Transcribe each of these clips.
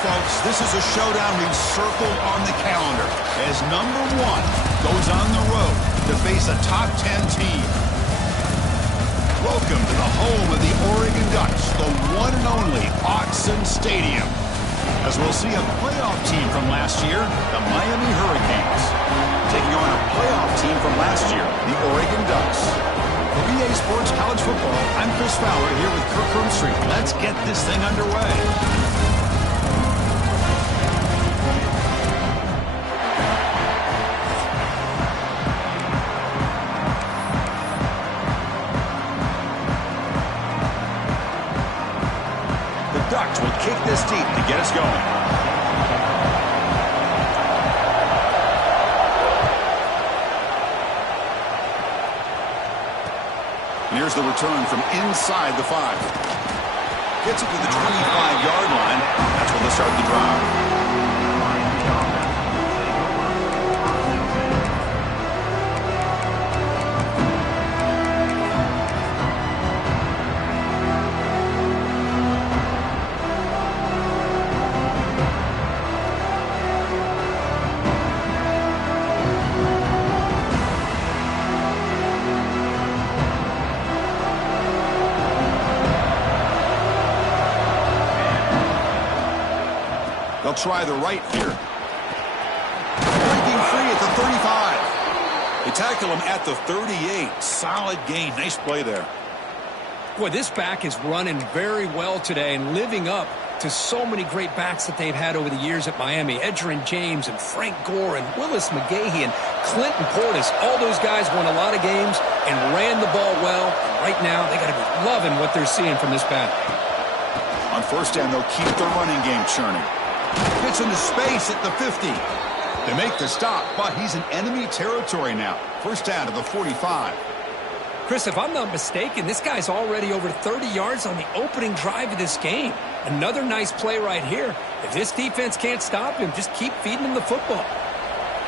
folks, this is a showdown we've circled on the calendar as number 1 goes on the road to face a top 10 team. Welcome to the home of the Oregon Ducks, the one and only Autzen Stadium. As we'll see a playoff team from last year, the Miami Hurricanes, taking on a playoff team from last year, the Oregon Ducks. For BA Sports College Football, I'm Chris Fowler here with Kirk Herbstreit. Let's get this thing underway. The Ducks will kick this deep to get us going. Here's the return from inside the 5. Gets it to the 25-yard line. That's where they'll start the drive. They'll try the right here. Breaking free at the 35. They tackle him at the 38. Solid gain. Nice play there. Boy, this back is running very well today and living up to so many great backs that they've had over the years at Miami. Edgerrin James and Frank Gore and Willis McGahee and Clinton Portis. All those guys won a lot of games and ran the ball well. And right now, they got to be loving what they're seeing from this back. On first down, they'll keep their running game churning. Gets into space at the 50. They make the stop, but he's in enemy territory now. First down to the 45. Chris, if I'm not mistaken, this guy's already over 30 yards on the opening drive of this game. Another nice play right here. If this defense can't stop him, just keep feeding him the football.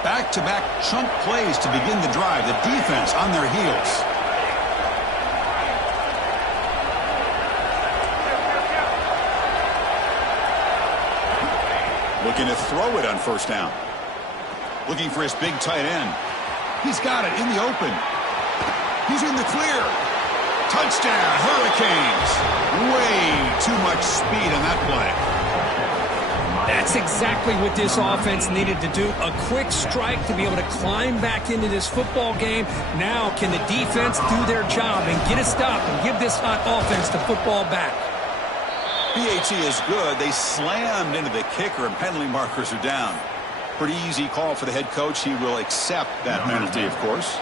Back-to-back chunk plays to begin the drive. The defense on their heels. Looking to throw it on first down. Looking for his big tight end. He's got it in the open. He's in the clear. Touchdown, Hurricanes. Way too much speed on that play. That's exactly what this offense needed to do. A quick strike to be able to climb back into this football game. Now can the defense do their job and get a stop and give this hot offense the football back? BAT is good. They slammed into the kicker and penalty markers are down. Pretty easy call for the head coach. He will accept that penalty, of course.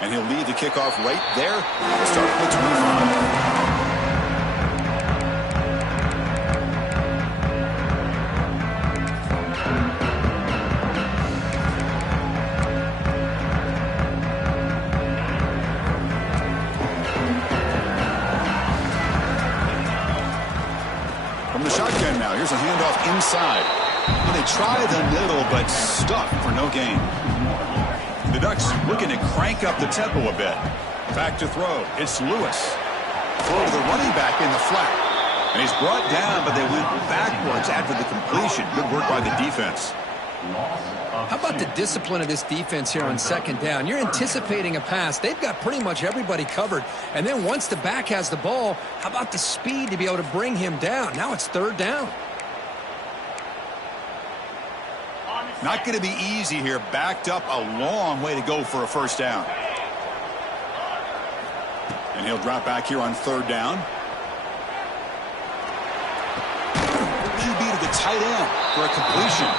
And he'll lead the kickoff right there. We'll start with 25. From the shotgun now, here's a handoff inside. And they try the middle, but stuck for no gain. The Ducks looking to crank up the tempo a bit. Back to throw. It's Lewis. Throw to the running back in the flat. And he's brought down, but they went backwards after the completion. Good work by the defense. How about the discipline of this defense here on second down? You're anticipating a pass. They've got pretty much everybody covered. And then once the back has the ball, how about the speed to be able to bring him down? Now it's third down. Not going to be easy here. Backed up a long way to go for a first down. And he'll drop back here on third down. QB to the tight end for a completion.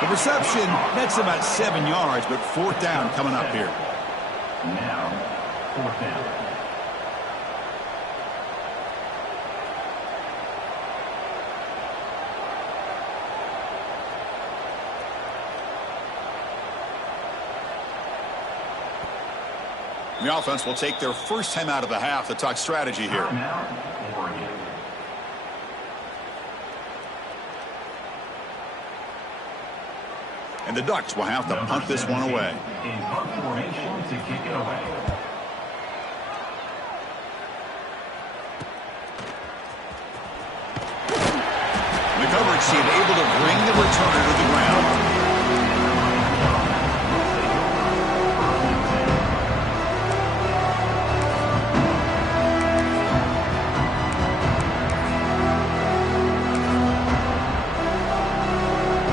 The reception nets about 7 yards, but fourth down coming up here. Now, fourth down. The offense will take their first time out of the half to talk strategy here. And the Ducks will have to punt this one away. In punt formation to kick it away. The coverage team able to bring the returner to the ground.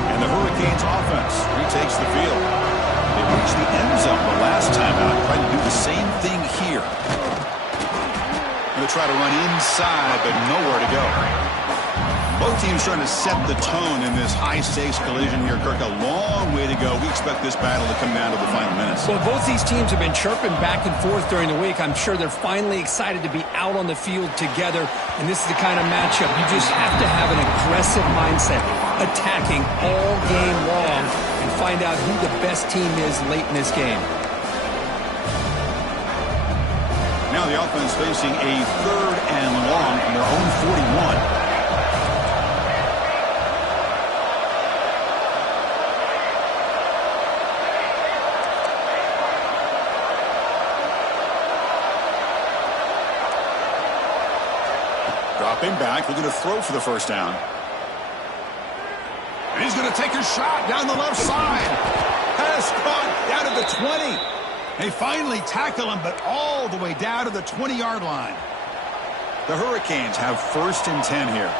And the Hurricanes offense retakes the field. They reached the end zone the last time out. Trying to do the same thing here. Going to try to run inside, but nowhere to go. Both teams trying to set the tone in this high-stakes collision here, Kirk. A long way to go. We expect this battle to come down to the final minutes. Well, both these teams have been chirping back and forth during the week. I'm sure they're finally excited to be out on the field together, and this is the kind of matchup you just have to have an aggressive mindset, attacking all game long, and find out who the best team is late in this game. Now the offense facing a 3rd and long from their own 41. Dropping back, looking to throw for the first down. And he's going to take a shot down the left side. Pass caught down at the 20. They finally tackle him, but all the way down to the 20-yard line. The Hurricanes have 1st and 10 here.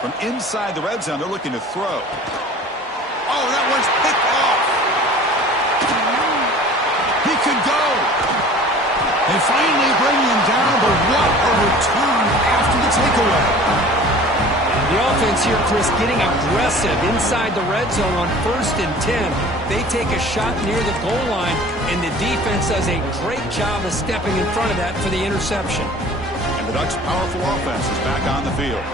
From inside the red zone, they're looking to throw. Oh, that one's picked off. He could go. They finally bring him down, but what a return after the takeaway. The offense here, Chris, getting aggressive inside the red zone on 1st and 10. They take a shot near the goal line, and the defense does a great job of stepping in front of that for the interception. And the Ducks' powerful offense is back on the field.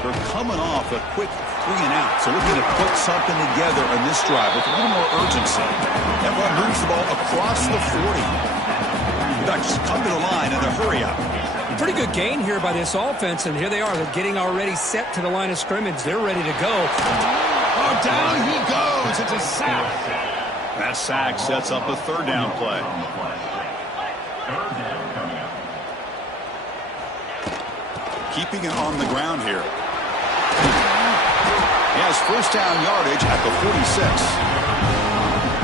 They're coming off a quick 3 and out, so looking to put something together on this drive with a little more urgency. That one moves the ball across the 40. The Ducks come to the line and a hurry up. Pretty good gain here by this offense, and here they are. They're getting already set to the line of scrimmage. They're ready to go. Oh, down he goes. It's a sack. That sack sets up a 3rd down play. 3rd down coming up. Keeping it on the ground here. He has 1st down yardage at the 46.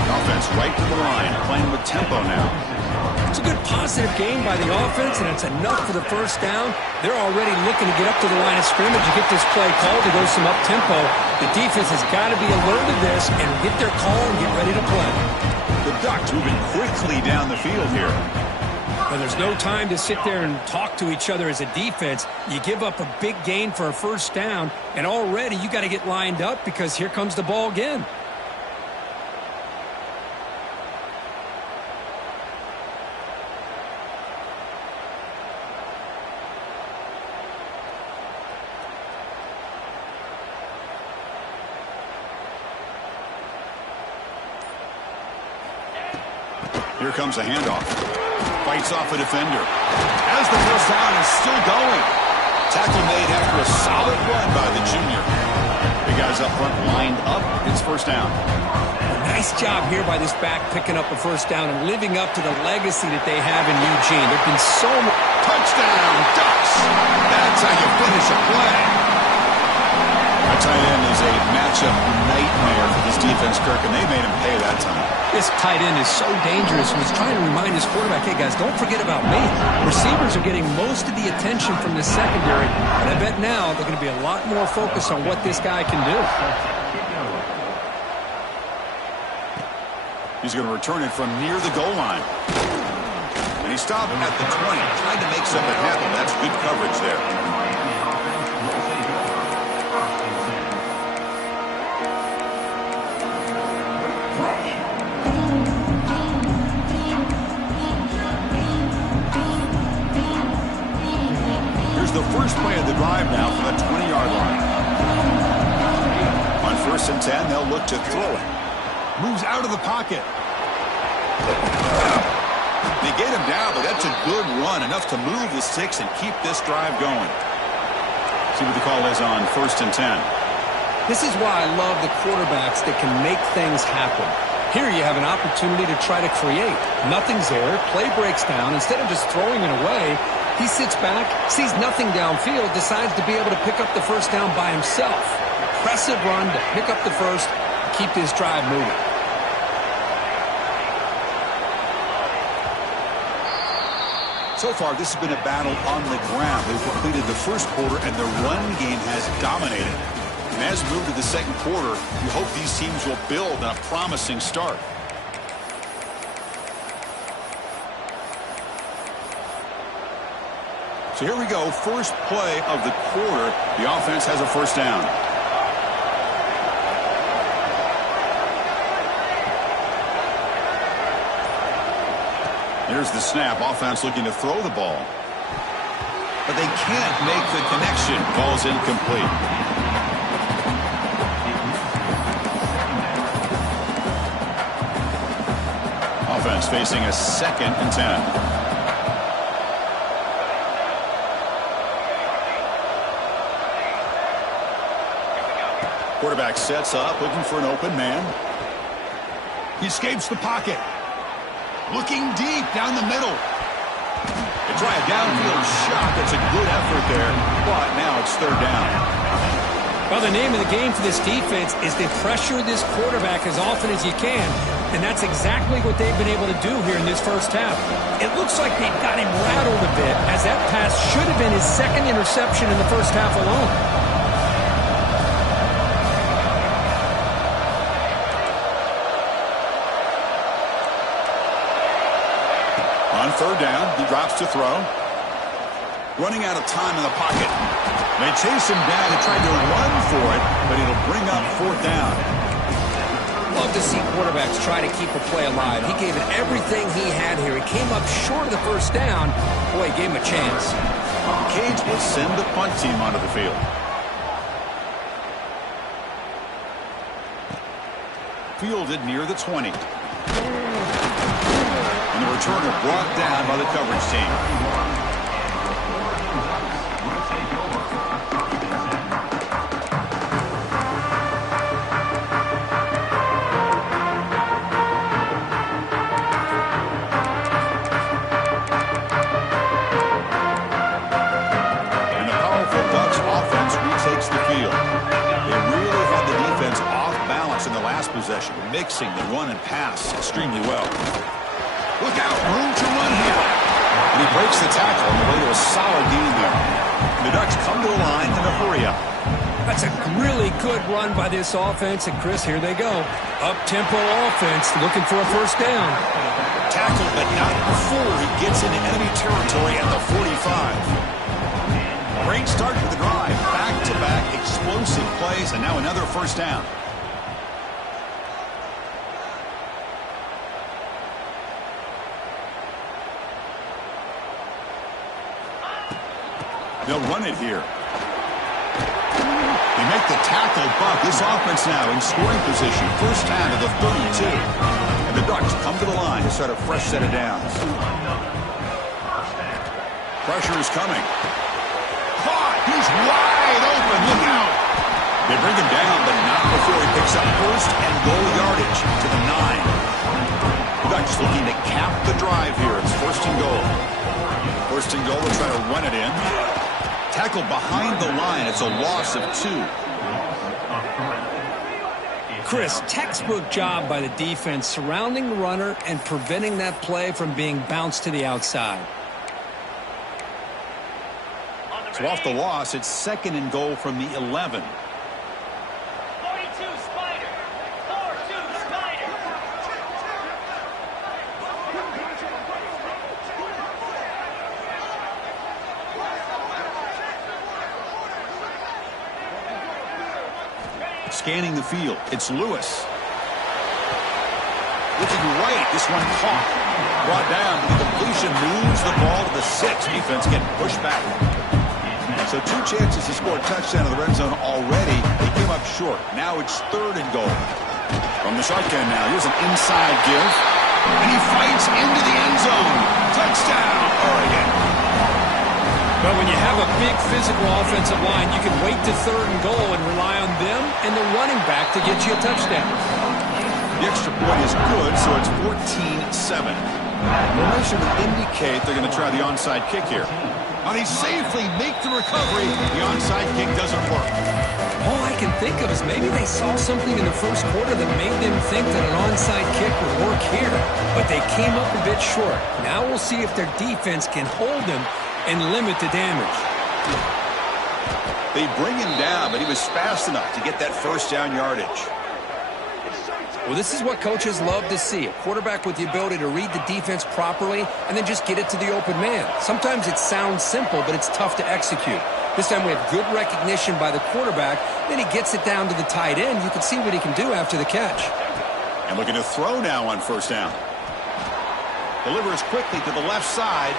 Offense right to the line, playing with tempo now. It's a good positive gain by the offense, and it's enough for the 1st down. They're already looking to get up to the line of scrimmage and get this play called to go some up-tempo. The defense has got to be alert to this and get their call and get ready to play. The Ducks moving quickly down the field here. Well, there's no time to sit there and talk to each other as a defense. You give up a big gain for a 1st down, and already you got to get lined up because here comes the ball again. Here comes a handoff. Fights off a defender. As the 1st down is still going. Tackle made after a solid run by the junior. The guys up front lined up. It's 1st down. Nice job here by this back picking up a 1st down and living up to the legacy that they have in Eugene. There have been so many. Touchdown, Ducks. That's how you finish a play. A tight end is a matchup nightmare for this defense, Kirk, and they made him pay that time. This tight end is so dangerous. He was trying to remind his quarterback, hey, guys, don't forget about me. Receivers are getting most of the attention from the secondary, and I bet now they're going to be a lot more focused on what this guy can do. He's going to return it from near the goal line. And he stopped at the 20, trying to make something happen. That's good coverage there. The first play of the drive now from the 20-yard line. On 1st and 10, they'll look to throw it. Moves out of the pocket. They get him down, but that's a good run, enough to move the sticks and keep this drive going. See what the call is on 1st and 10. This is why I love the quarterbacks that can make things happen. Here you have an opportunity to try to create. Nothing's there. Play breaks down. Instead of just throwing it away, he sits back, sees nothing downfield, decides to be able to pick up the first down by himself. Impressive run to pick up the first, keep this drive moving. So far, this has been a battle on the ground. They've completed the first quarter, and the run game has dominated. And as we move to the second quarter, you hope these teams will build on a promising start. So here we go, first play of the quarter. The offense has a first down. Here's the snap. Offense looking to throw the ball. But they can't make the connection. Ball's incomplete. Offense facing a 2nd and 10. Quarterback sets up, looking for an open man. He escapes the pocket. Looking deep down the middle. They try a downfield shot. That's a good effort there, but now it's 3rd down. Well, the name of the game for this defense is to pressure this quarterback as often as you can, and that's exactly what they've been able to do here in this first half. It looks like they've got him rattled a bit, as that pass should have been his 2nd interception in the first half alone. On 3rd down, he drops to throw. Running out of time in the pocket. They chase him down and try to run for it, but it'll bring up 4th down. Love to see quarterbacks try to keep a play alive. He gave it everything he had here. He came up short of the first down. Boy, he gave him a chance. Cage will send the punt team onto the field. Fielded near the 20. And the returner brought down by the coverage team. And the powerful Ducks offense retakes the field. They really had the defense off balance in the last possession, mixing the run and pass extremely well. Look out, room to run here. And he breaks the tackle on the way to a solid gain there. The Ducks come to the line in a hurry up. That's a really good run by this offense, and Chris, here they go. Up-tempo offense looking for a first down. Tackled, but not before he gets into enemy territory at the 45. Great start for the drive. Back-to-back explosive plays, and now another first down. They'll run it here. They make the tackle, but this offense now in scoring position. First down to the 32. And the Ducks come to the line to start a fresh set of downs. Pressure is coming. Caught! He's wide open. Look out! They bring him down, but not before he picks up first and goal yardage to the 9. Ducks looking to cap the drive here. It's 1st and goal. 1st and goal. We'll try to run it in. Tackled behind the line. It's a loss of 2. Chris, textbook job by the defense surrounding the runner and preventing that play from being bounced to the outside. So off the loss, it's 2nd and goal from the 11. 42 Spider. 4-2 Spider. Scanning the field. It's Lewis. Looking right. This one caught. Brought down. The completion moves the ball to the 6. Defense getting pushed back. So 2 chances to score a touchdown in the red zone already. They came up short. Now it's 3rd and goal. From the shotgun now. Here's an inside give. And he fights into the end zone. Touchdown, Oregon. But when you have a big physical offensive line, you can wait to 3rd and goal and rely on them and the running back to get you a touchdown. The extra point is good, so it's 14-7. Formation would indicate they're going to try the onside kick here. And they safely make the recovery. The onside kick doesn't work. All I can think of is maybe they saw something in the first quarter that made them think that an onside kick would work here. But they came up a bit short. Now we'll see if their defense can hold them and limit the damage. They bring him down, but he was fast enough to get that first down yardage. Well, this is what coaches love to see. A quarterback with the ability to read the defense properly and then just get it to the open man. Sometimes it sounds simple, but it's tough to execute. This time we have good recognition by the quarterback. Then he gets it down to the tight end. You can see what he can do after the catch. And looking to throw now on first down. Delivers quickly to the left side.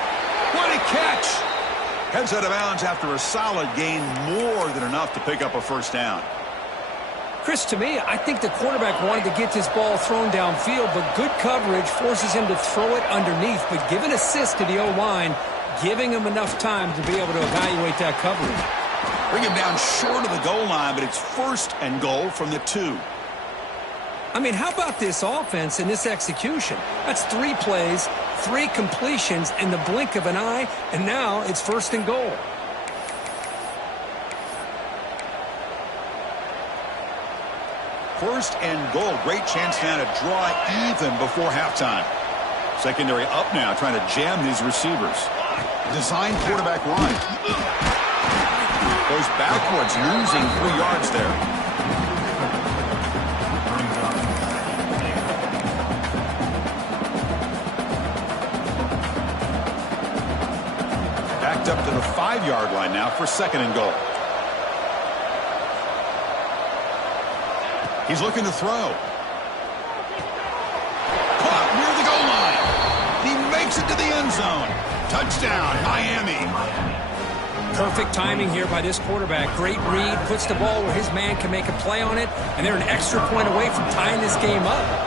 What a catch! Heads out of bounds after a solid gain, more than enough to pick up a first down. Chris, to me, I think the quarterback wanted to get this ball thrown downfield, but good coverage forces him to throw it underneath. But give an assist to the O-line, giving him enough time to be able to evaluate that coverage. Bring him down short of the goal line, but it's 1st and goal from the 2. I mean, how about this offense and this execution? That's 3 plays, 3 completions in the blink of an eye, and now it's 1st and goal. First and goal. Great chance now to draw even before halftime. Secondary up now, trying to jam these receivers. Design quarterback run. Goes backwards, losing 3 yards there. Backed up to the 5-yard line now for 2nd and goal. He's looking to throw. Caught near the goal line. He makes it to the end zone. Touchdown, Miami. Perfect timing here by this quarterback. Great read, puts the ball where his man can make a play on it, and they're an extra point away from tying this game up.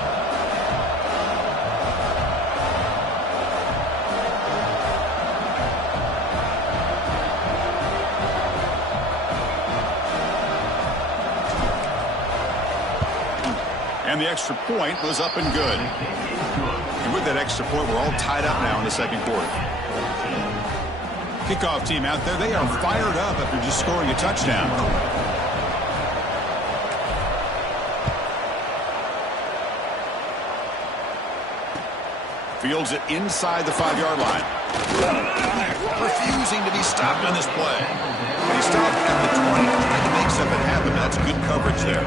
And the extra point was up and good. And with that extra point, we're all tied up now in the 2nd quarter. Kickoff team out there. They are fired up after just scoring a touchdown. Fields it inside the 5-yard line. Refusing to be stopped on this play. And he stopped at the 20. And he makes something happen. That's good coverage there.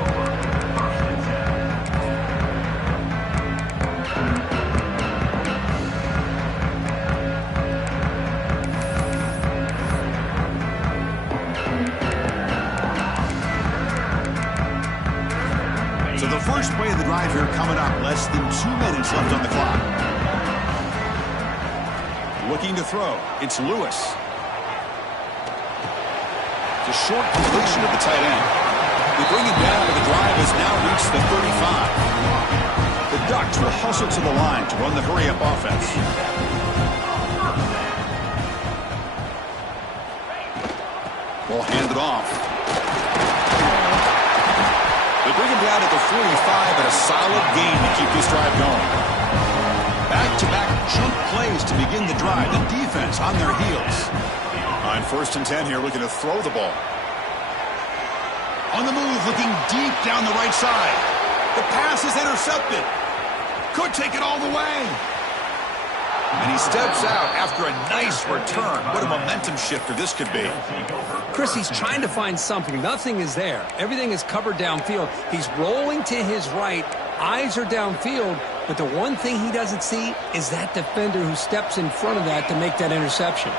So the first play of the drive here coming up. Less than 2 minutes left on the clock. Looking to throw. It's Lewis. It's a short completion of the tight end. We bring him down, but the drive has now reached the 35. The Ducks will hustle to the line to run the hurry-up offense. Ball handed off. They bring him down at the 45, and a solid gain to keep this drive going. Back-to-back jump plays to begin the drive. The defense on their heels. On 1st and 10 here, looking to throw the ball. On the move, looking deep down the right side. The pass is intercepted. Could take it all the way. And he steps out after a nice return. What a momentum shifter this could be. Chris, he's trying to find something. Nothing is there. Everything is covered downfield. He's rolling to his right. Eyes are downfield. But the one thing he doesn't see is that defender who steps in front of that to make that interception.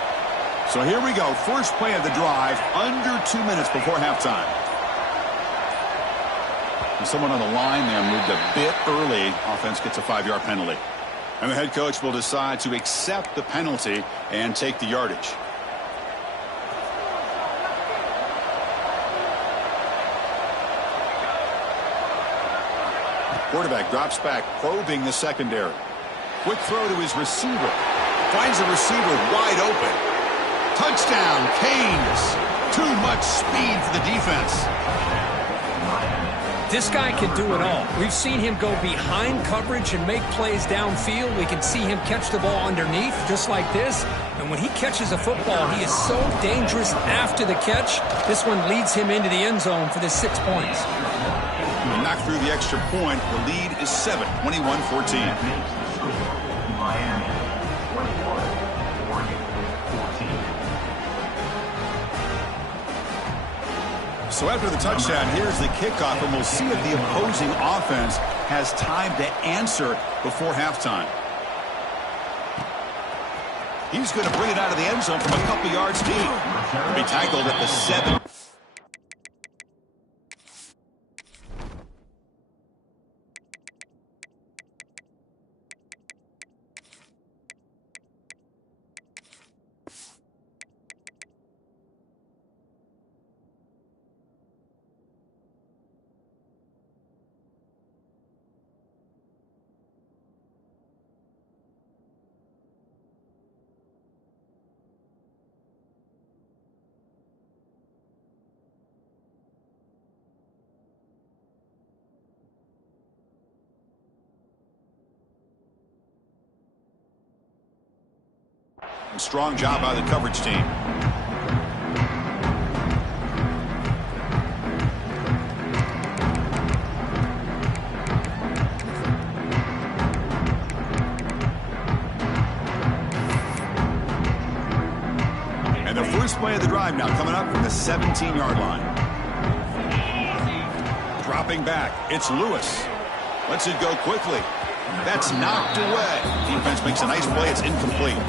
So here we go. First play of the drive, under 2 minutes before halftime. And someone on the line there moved a bit early. Offense gets a 5-yard penalty. And the head coach will decide to accept the penalty and take the yardage. Quarterback drops back, probing the secondary. Quick throw to his receiver. Finds the receiver wide open. Touchdown, Canes. Too much speed for the defense. This guy can do it all. We've seen him go behind coverage and make plays downfield. We can see him catch the ball underneath, just like this. And when he catches a football, he is so dangerous after the catch. This one leads him into the end zone for the 6 points. He knocked through the extra point. The lead is 7, 21-14. Miami, 21, Oregon, 14. So after the touchdown, here's the kickoff, and we'll see if the opposing offense has time to answer before halftime. He's going to bring it out of the end zone from a couple yards deep. He'll be tackled at the 7. Strong job by the coverage team. And the first play of the drive now coming up from the 17-yard line. Dropping back, it's Lewis. Lets it go quickly. That's knocked away. Defense makes a nice play. It's incomplete.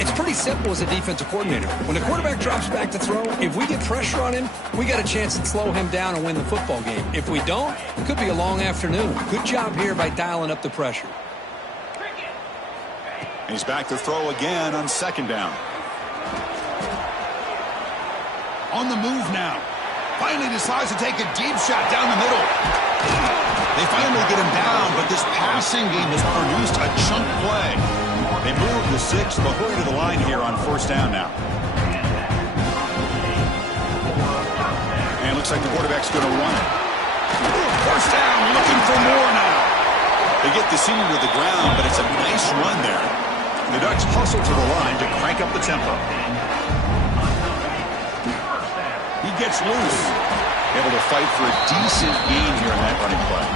It's pretty simple as a defensive coordinator. When the quarterback drops back to throw, if we get pressure on him, we got a chance to slow him down and win the football game. If we don't, it could be a long afternoon. Good job here by dialing up the pressure. He's back to throw again on second down. On the move now. Finally decides to take a deep shot down the middle. They finally get him down, but this passing game has produced a chunk play. They move the 6, they'll hurry to the line here on first down now. And it looks like the quarterback's going to run it. First down, looking for more now. They get the senior to the ground, but it's a nice run there. The Ducks hustle to the line to crank up the tempo. He gets loose. Able to fight for a decent gain here in that running play.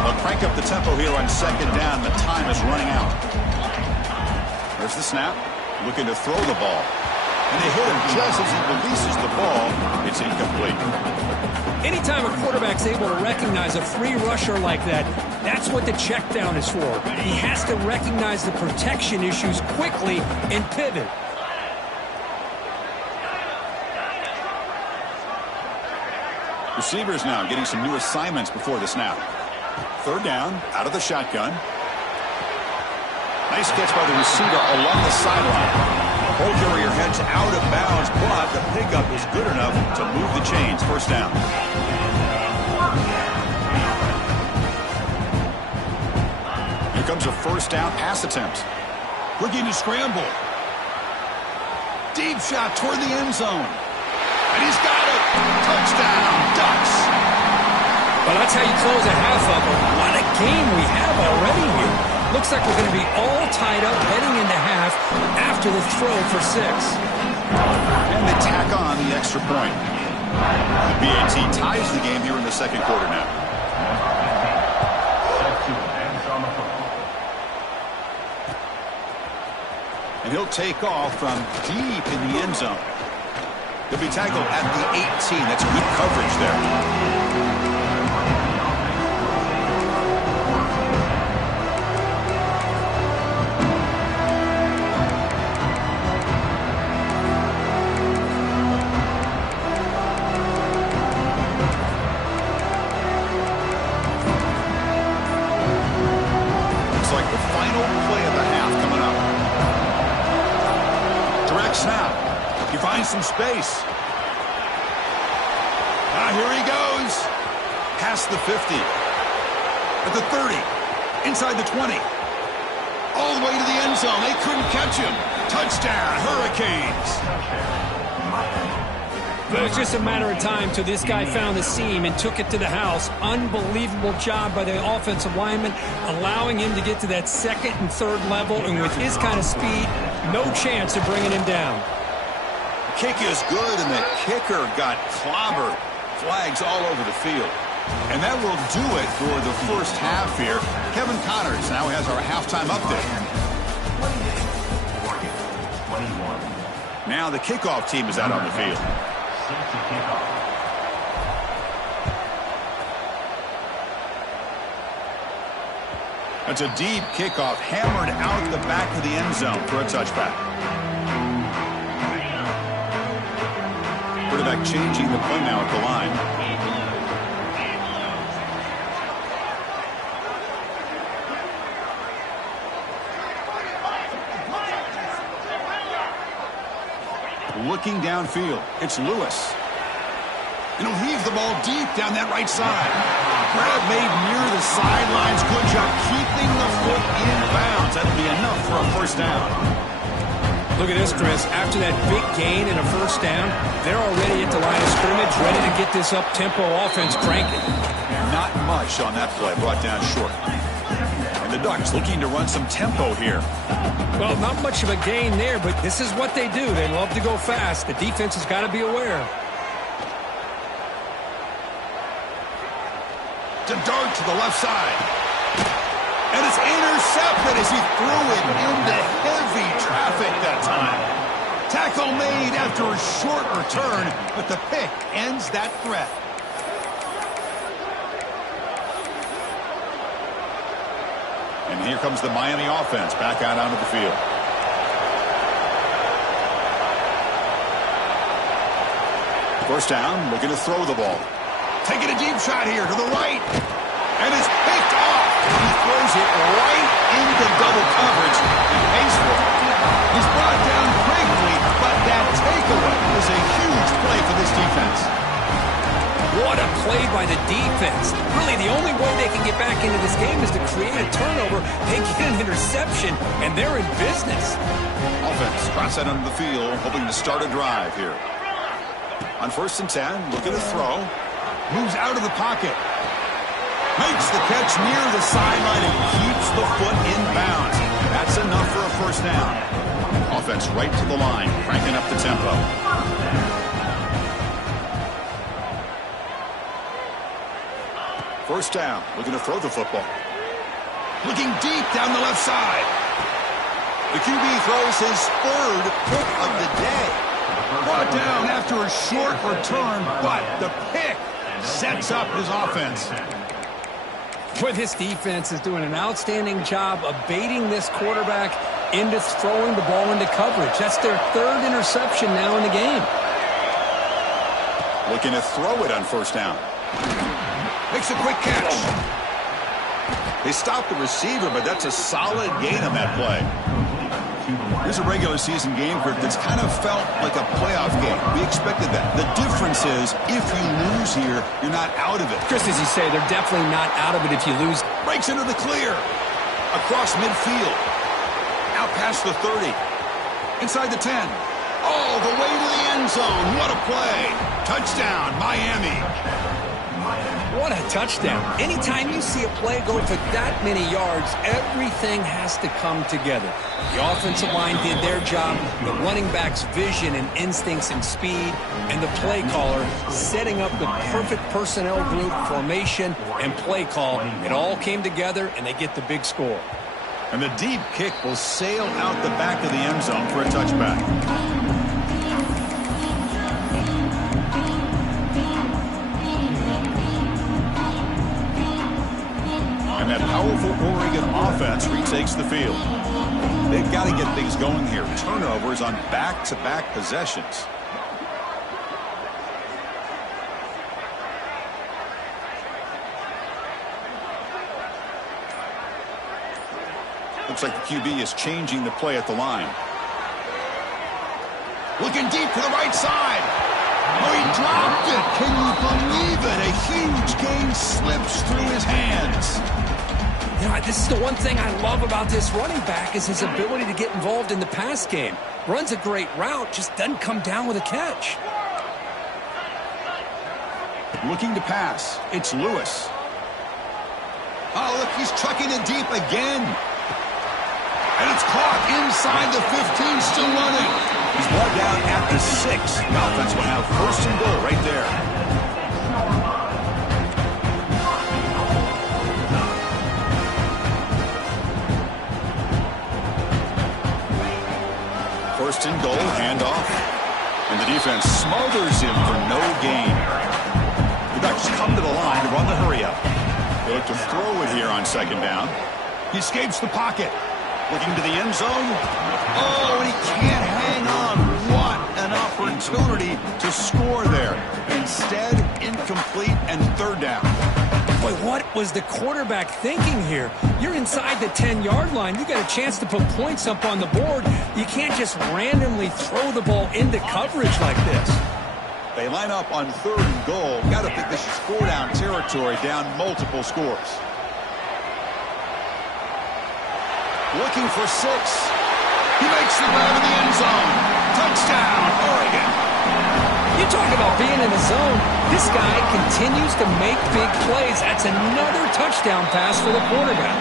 They'll crank up the tempo here on second down. The time is running out. There's the snap. Looking to throw the ball. And they hit him just as he releases the ball. It's incomplete. Anytime a quarterback's able to recognize a free rusher like that, that's what the check down is for. He has to recognize the protection issues quickly and pivot. Receivers now getting some new assignments before the snap. Third down, out of the shotgun. Nice catch by the receiver along the sideline. Ball carrier heads out of bounds, but the pickup is good enough to move the chains. First down. Here comes a first down pass attempt. Looking to scramble. Deep shot toward the end zone. And he's got it. Touchdown, Ducks. Well, that's how you close a half of it. What a game we have already here. Looks like we're going to be all tied up heading into half after the throw for 6. And they tack on the extra point. The BAT ties the game here in the second quarter now. And he'll take off from deep in the end zone. He'll be tackled at the 18. That's good coverage there. Like the final play of the half coming up. Direct snap. He finds some space. Here he goes. Past the 50. At the 30. Inside the 20. All the way to the end zone. They couldn't catch him. Touchdown, Hurricanes. It was just a matter of time till this guy found the seam and took it to the house. Unbelievable job by the offensive lineman, allowing him to get to that second and third level, and with his kind of speed, no chance of bringing him down. Kick is good, and the kicker got clobbered. Flags all over the field. And that will do it for the first half here. Kevin Connors now has our halftime update. Now the kickoff team is out on the field. That's a deep kickoff, hammered out the back of the end zone for a touchback. Quarterback changing the play now at the line. Looking downfield, it's Lewis. And he'll heave the ball deep down that right side. Grab made near the sidelines. Good job keeping the foot in bounds. That'll be enough for a first down. Look at this, Chris. After that big gain and a first down, they're already at the line of scrimmage, ready to get this up-tempo offense cranking. Not much on that play, brought down short. And the Ducks looking to run some tempo here. Well, not much of a gain there, but this is what they do. They love to go fast. The defense has got to be aware. To dart to the left side. And it's intercepted as he threw it into heavy traffic that time. Tackle made after a short return, but the pick ends that threat. And here comes the Miami offense back out onto the field. First down, looking to throw the ball. Taking a deep shot here to the right. And it's picked off. He throws it right into double coverage and pays for it. He's brought down quickly, but that takeaway is a huge play for this defense. What a play by the defense. Really, the only way they can get back into this game is to create a turnover. They get an interception, and they're in business. Offense drops that onto the field, hoping to start a drive here. On 1st and 10, looking to throw. Moves out of the pocket. Makes the catch near the sideline and keeps the foot in bounds. That's enough for a first down. Offense right to the line, cranking up the tempo. First down, looking to throw the football. Looking deep down the left side. The QB throws his third pick of the day. Brought down after a short return, but the pick sets up his offense. Boy, this defense is doing an outstanding job of baiting this quarterback into throwing the ball into coverage. That's their third interception now in the game. Looking to throw it on first down. Makes a quick catch. They stopped the receiver, but that's a solid gain on that play. This is a regular season game that's kind of felt like a playoff game. We expected that. The difference is, if you lose here, you're not out of it. Chris, as you say, they're definitely not out of it if you lose. Breaks into the clear. Across midfield. Out past the 30. Inside the 10. All the way to the end zone. What a play. Touchdown, Miami. What a touchdown. Anytime you see a play go for that many yards, everything has to come together. The offensive line did their job, the running back's vision and instincts and speed, and the play caller setting up the perfect personnel group, formation, and play call. It all came together, and they get the big score. And the deep kick will sail out the back of the end zone for a touchback. And that powerful Oregon offense retakes the field. They've got to get things going here. Turnovers on back-to-back possessions. Looks like the QB is changing the play at the line. Looking deep to the right side. Oh, he dropped it. Can you believe it? A huge gain slips through his hands. You know, this is the one thing I love about this running back is his ability to get involved in the pass game. Runs a great route, just doesn't come down with a catch. Looking to pass. It's Lewis. Oh, look, he's chucking it deep again. And it's caught inside the 15, still running. He's brought down at the 6. The offense will have first and goal right there. First and goal, handoff. And the defense smothers him for no gain. The Ducks come to the line to run the hurry up. They look to throw it here on second down. He escapes the pocket. Looking to the end zone. Oh, and he can't hang on. What an opportunity to score there. Instead, incomplete and third down. Boy, what was the quarterback thinking here? You're inside the 10-yard line. You got a chance to put points up on the board. You can't just randomly throw the ball into coverage like this. They line up on third and goal. Got to think this is four-down territory, down multiple scores. Looking for 6. He makes the grab in the end zone. Touchdown, Oregon. You talk about being in the zone. This guy continues to make big plays. That's another touchdown pass for the quarterback.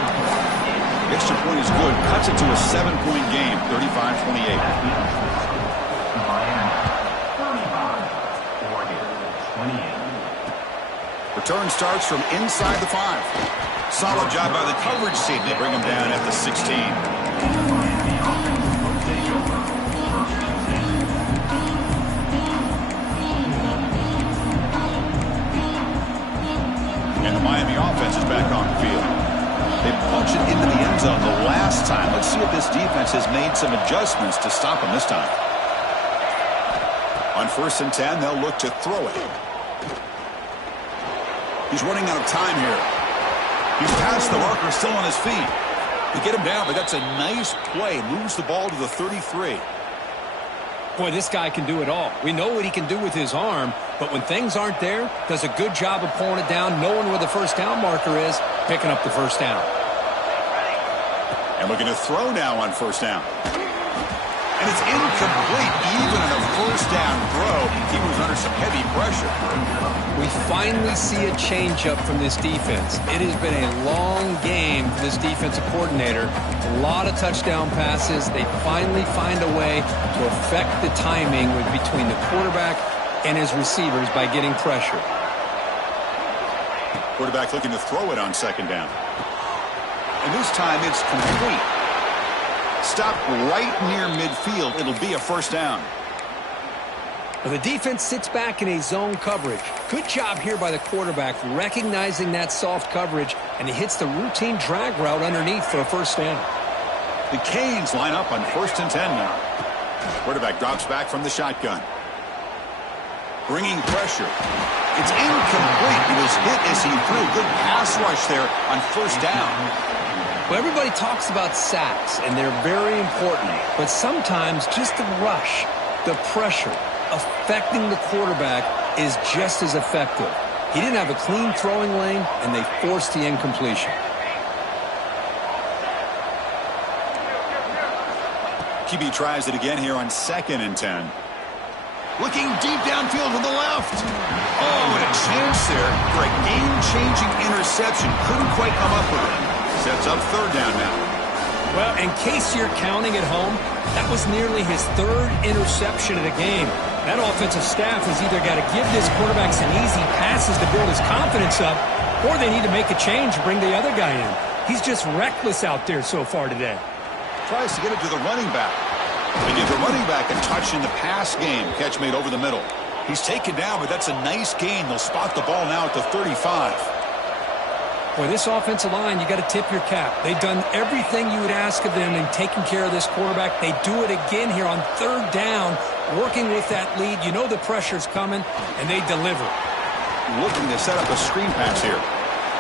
Extra point is good. Cuts it to a 7-point game, 35-28. Return starts from inside the 5. Solid job by the coverage team. They bring him down at the 16. And the Miami offense is back on the field. They punch it into the end zone the last time. Let's see if this defense has made some adjustments to stop him this time. On 1st and 10, they'll look to throw it. He's running out of time here. He's past the marker, still on his feet. They get him down, but that's a nice play. Moves the ball to the 33. Boy, this guy can do it all. We know what he can do with his arm, but when things aren't there, does a good job of pulling it down, knowing where the first down marker is, picking up the first down. And looking to throw now on 1st down. And it's incomplete. Even in a first down throw, he was under some heavy pressure. We finally see a changeup from this defense. It has been a long game for this defensive coordinator. A lot of touchdown passes. They finally find a way to affect the timing between the quarterback and his receivers by getting pressure. Quarterback looking to throw it on 2nd down. And this time it's complete. Stopped right near midfield. It'll be a first down. Well, the defense sits back in a zone coverage. Good job here by the quarterback recognizing that soft coverage, and he hits the routine drag route underneath for a first down. The Canes line up on 1st and 10 now. Quarterback drops back from the shotgun. Bringing pressure. It's incomplete. He was hit as he threw. Good pass rush there on 1st down. Well, everybody talks about sacks, and they're very important. But sometimes just the rush, the pressure, affecting the quarterback is just as effective. He didn't have a clean throwing lane, and they forced the incompletion. QB tries it again here on 2nd and 10. Looking deep downfield to the left. Oh, and a chance there for a game-changing interception. Couldn't quite come up with it. Sets up 3rd down now. Well, in case you're counting at home, that was nearly his 3rd interception of the game. That offensive staff has either got to give this quarterback some easy passes to build his confidence up, or they need to make a change and bring the other guy in. He's just reckless out there so far today. Tries to get it to the running back. They give the running back a touch in the pass game. Catch made over the middle. He's taken down, but that's a nice gain. They'll spot the ball now at the 35. Boy, this offensive line, you got to tip your cap. They've done everything you would ask of them in taking care of this quarterback. They do it again here on 3rd down, working with that lead. You know the pressure's coming, and they deliver. Looking to set up a screen pass here.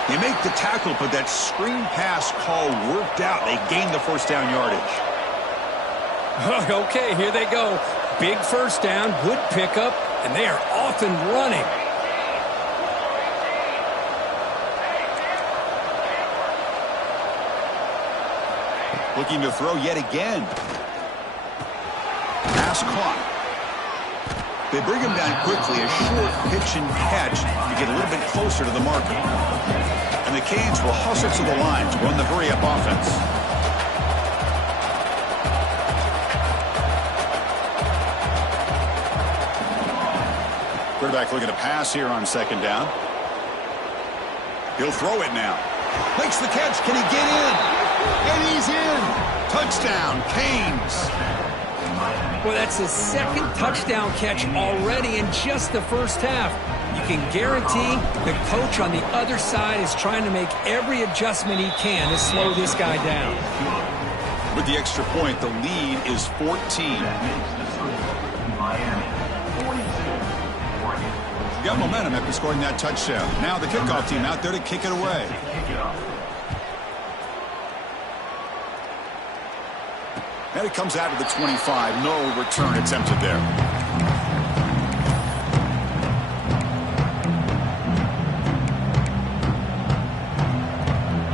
They make the tackle, but that screen pass call worked out. They gained the first down yardage. Okay, here they go. Big first down, good pickup, and they are off and running. Looking to throw yet again. Pass caught. They bring him down quickly. A short pitch and catch to get a little bit closer to the marker. And the Canes will hustle to the line to run the hurry-up offense. Quarterback looking to pass here on second down. He'll throw it now. Makes the catch. Can he get in? And he's in. Touchdown, Canes. Well, that's his second touchdown catch already in just the first half. You can guarantee the coach on the other side is trying to make every adjustment he can to slow this guy down. With the extra point, the lead is 14. Got momentum after scoring that touchdown. Now the kickoff team out there to kick it away. And it comes out of the 25. No return attempted there.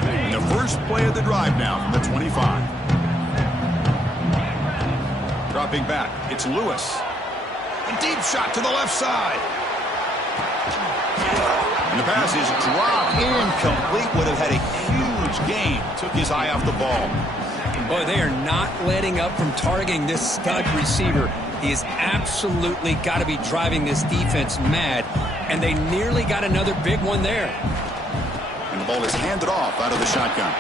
And the first play of the drive now from the 25. Dropping back. It's Lewis. A deep shot to the left side. And the pass is dropped incomplete. Would have had a huge gain. Took his eye off the ball. Boy, they are not letting up from targeting this stud receiver. He has absolutely got to be driving this defense mad. And they nearly got another big one there. And the ball is handed off out of the shotgun.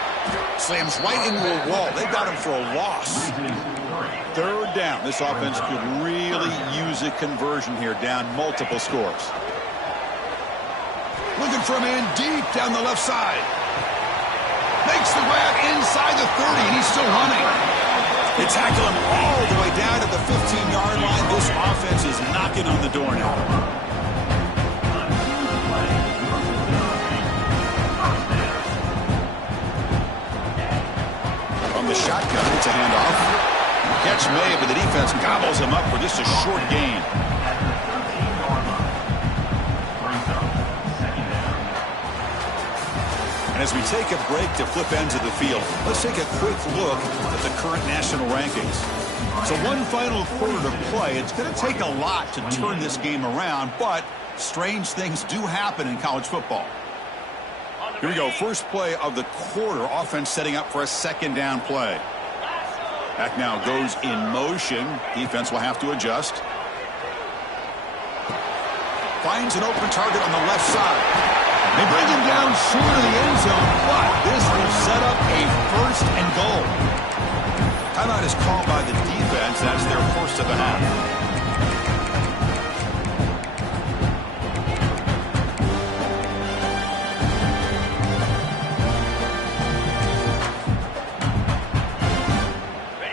Slams right into a wall. They got him for a loss. Third down. This offense could really use a conversion here, down multiple scores. Looking for a man deep down the left side. Makes the grab inside the 30, and he's still running. They tackle him all the way down to the 15-yard line. This offense is knocking on the door now. From the shotgun, it's a handoff. Catch made, but the defense gobbles him up for just a short gain. And as we take a break to flip ends of the field, let's take a quick look at the current national rankings. So one final quarter to play. It's going to take a lot to turn this game around, but strange things do happen in college football. Here we go. First play of the quarter. Offense setting up for a second down play. Back now goes in motion. Defense will have to adjust. Finds an open target on the left side. They bring him down short of the end zone, but this will set up a first and goal. Timeout is called by the defense. That's their first of the half.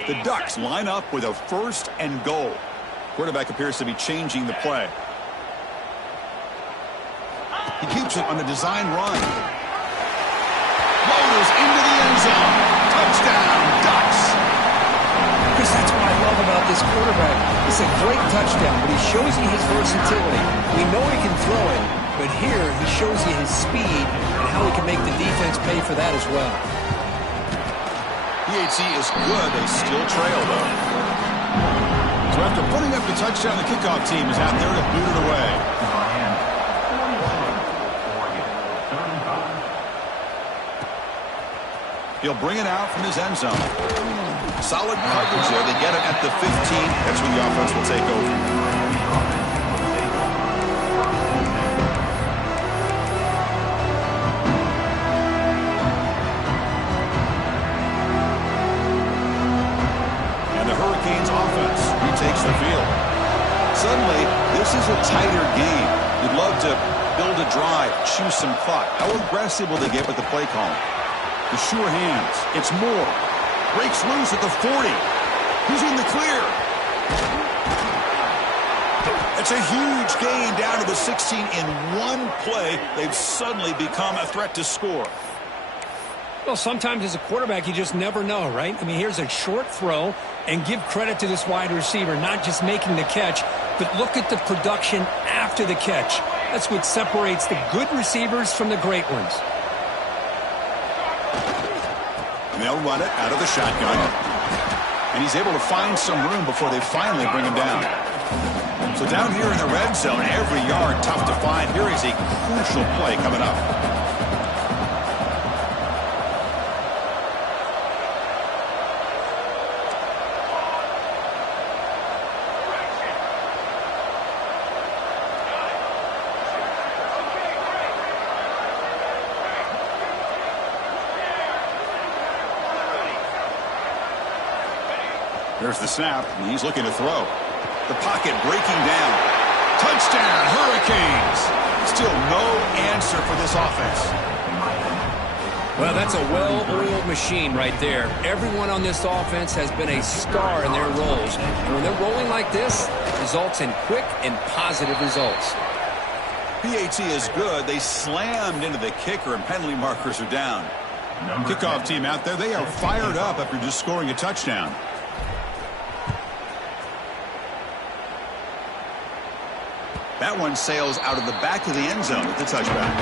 The Ducks line up with a first and goal. Quarterback appears to be changing the play. He keeps it on a design run. Motors into the end zone. Touchdown, Ducks. Chris, that's what I love about this quarterback. It's a great touchdown, but he shows you his versatility. We know he can throw it, but here he shows you his speed and how he can make the defense pay for that as well. PHC is good. They still trail, though. So after putting up the touchdown, the kickoff team is out there to boot it away. He'll bring it out from his end zone. Solid coverage there. They get it at the 15. That's when the offense will take over. And the Hurricanes offense retakes the field. Suddenly, this is a tighter game. You'd love to build a drive, choose some clock. How aggressive will they get with the play calling? The sure hands. It's Moore. Breaks loose at the 40. He's in the clear. It's a huge gain down to the 16 in one play. They've suddenly become a threat to score. Well, sometimes as a quarterback, you just never know, right? I mean, here's a short throw, and give credit to this wide receiver, not just making the catch, but look at the production after the catch. That's what separates the good receivers from the great ones. They'll run it out of the shotgun. And he's able to find some room before they finally bring him down. So down here in the red zone, every yard tough to find. Here is a crucial play coming up. There's the snap, and he's looking to throw. The pocket breaking down. Touchdown, Hurricanes! Still no answer for this offense. Well, that's a well-oiled machine right there. Everyone on this offense has been a star in their roles. And when they're rolling like this, it results in quick and positive results. PAT is good. They slammed into the kicker, and penalty markers are down. Kickoff team out there, they are fired up after just scoring a touchdown. That one sails out of the back of the end zone with the touchback.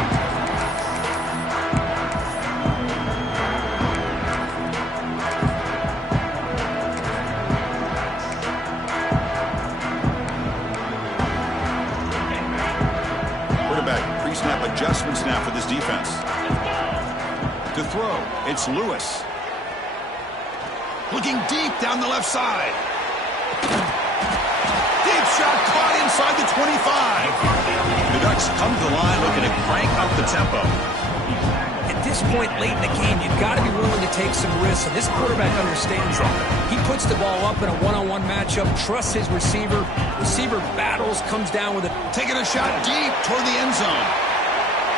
Quarterback pre-snap adjustments now for this defense. To throw, it's Lewis. Looking deep down the left side. Deep shot caught inside the 25. The Ducks come to the line looking to crank up the tempo. At this point late in the game, you've got to be willing to take some risks, and this quarterback understands that. He puts the ball up in a one-on-one matchup, trusts his receiver. Receiver battles, comes down with it. Taking a shot deep toward the end zone.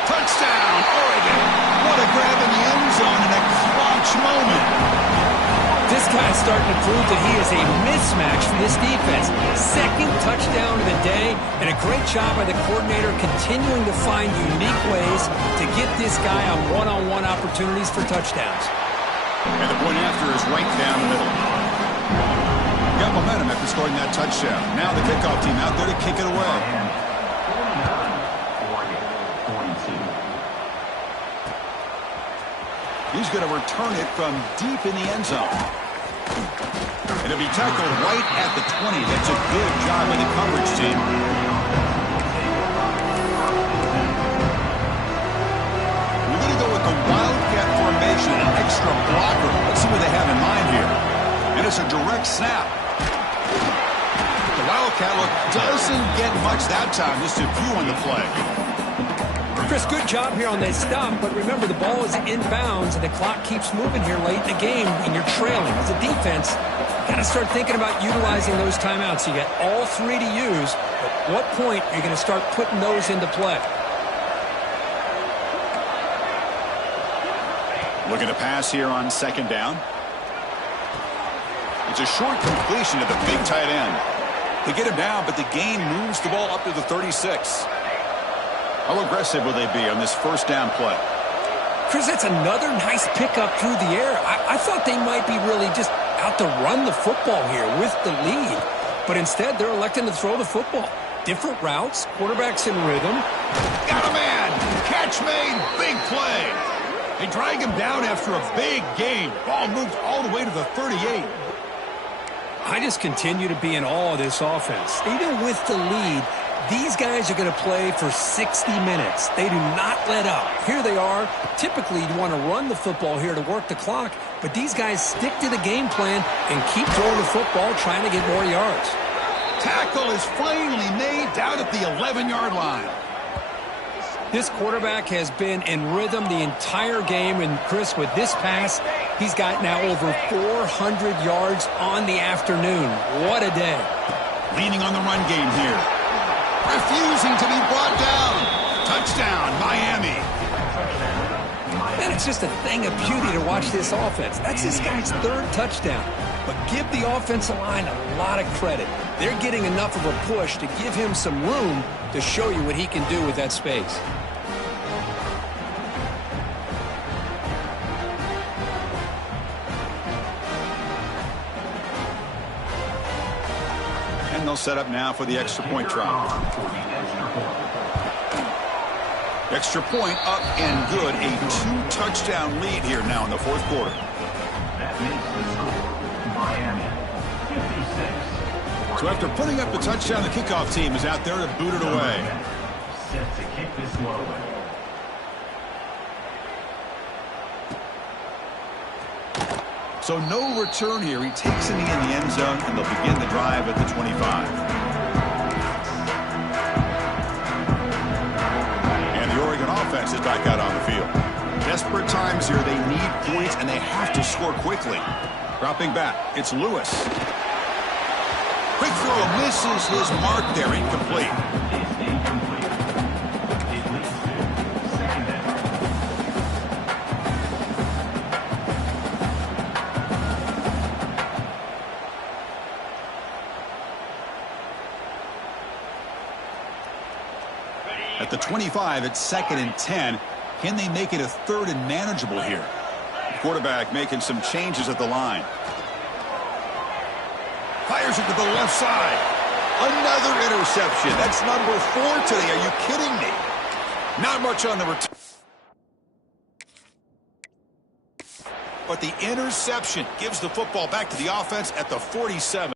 Touchdown, Oregon. What a grab in the end zone in a clutch moment. This guy's starting to prove that he is a mismatch for this defense. Second touchdown of the day, and a great job by the coordinator continuing to find unique ways to get this guy on one-on-one opportunities for touchdowns. And the point after is right down the middle. Got momentum after scoring that touchdown. Now the kickoff team out there to kick it away. He's going to return it from deep in the end zone. And it'll be tackled right at the 20. That's a good job by the coverage team. We're going to go with the Wildcat formation, an extra blocker. Let's see what they have in mind here. And it's a direct snap. The Wildcat look doesn't get much that time, just a few on the play. Chris, good job here on that stop, but remember the ball is inbounds and the clock keeps moving here late in the game and you're trailing. As a defense, you got to start thinking about utilizing those timeouts. You got all three to use. At what point are you going to start putting those into play? Looking to pass here on second down. It's a short completion to the big tight end. They get him down, but the gain moves the ball up to the 36. How aggressive will they be on this first down play? Chris, that's another nice pickup through the air. I thought they might be really just out to run the football here with the lead. But instead, they're electing to throw the football. Different routes, quarterbacks in rhythm. Got a man! Catch made, big play! They drag him down after a big gain. Ball moved all the way to the 38. I just continue to be in awe of this offense. Even with the lead, these guys are going to play for 60 minutes. They do not let up. Here they are. Typically, you want to run the football here to work the clock, but these guys stick to the game plan and keep throwing the football, trying to get more yards. Tackle is finally made down at the 11-yard line. This quarterback has been in rhythm the entire game, and Chris, with this pass, he's got now over 400 yards on the afternoon. What a day. Leaning on the run game here. Refusing to be brought down. Touchdown, Miami. Man, it's just a thing of beauty to watch this offense. That's this guy's third touchdown. But give the offensive line a lot of credit. They're getting enough of a push to give him some room to show you what he can do with that space. And they'll set up now for the extra point try. Extra point up and good. A 2-touchdown lead here now in the fourth quarter. That makes the score Miami 56. So after putting up the touchdown, the kickoff team is out there to boot it away. Set to kick this one away. So no return here. He takes it in the end zone, and they'll begin the drive at the 25. And the Oregon offense is back out on the field. Desperate times here. They need points, and they have to score quickly. Dropping back, it's Lewis. Quick throw misses his mark there, incomplete. It's incomplete. It leads to second down. At the 25, it's 2nd and 10. Can they make it a 3rd and manageable here? The quarterback making some changes at the line. Fires it to the left side. Another interception. That's number 4 today. Are you kidding me? Not much on the return. But the interception gives the football back to the offense at the 47.